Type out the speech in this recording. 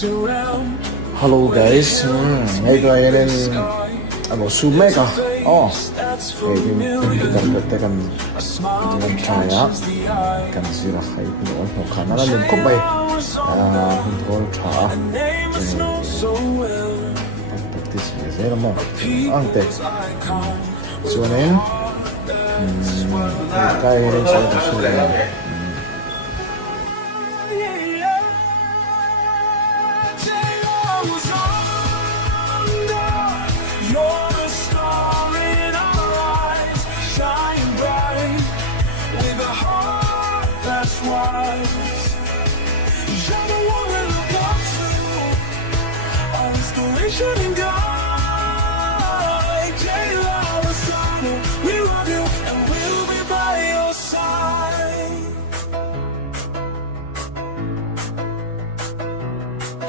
Hello guys, ngayon ngayon sumeka. Kita tekan dengan cahaya kan sirah itu untuk karena lain kopai untuk cah praktis saya mau angte soalnya kayak saya sudah You're a star in our eyes, shine bright with a heart that's wise. You're the one that look up to, our inspiration.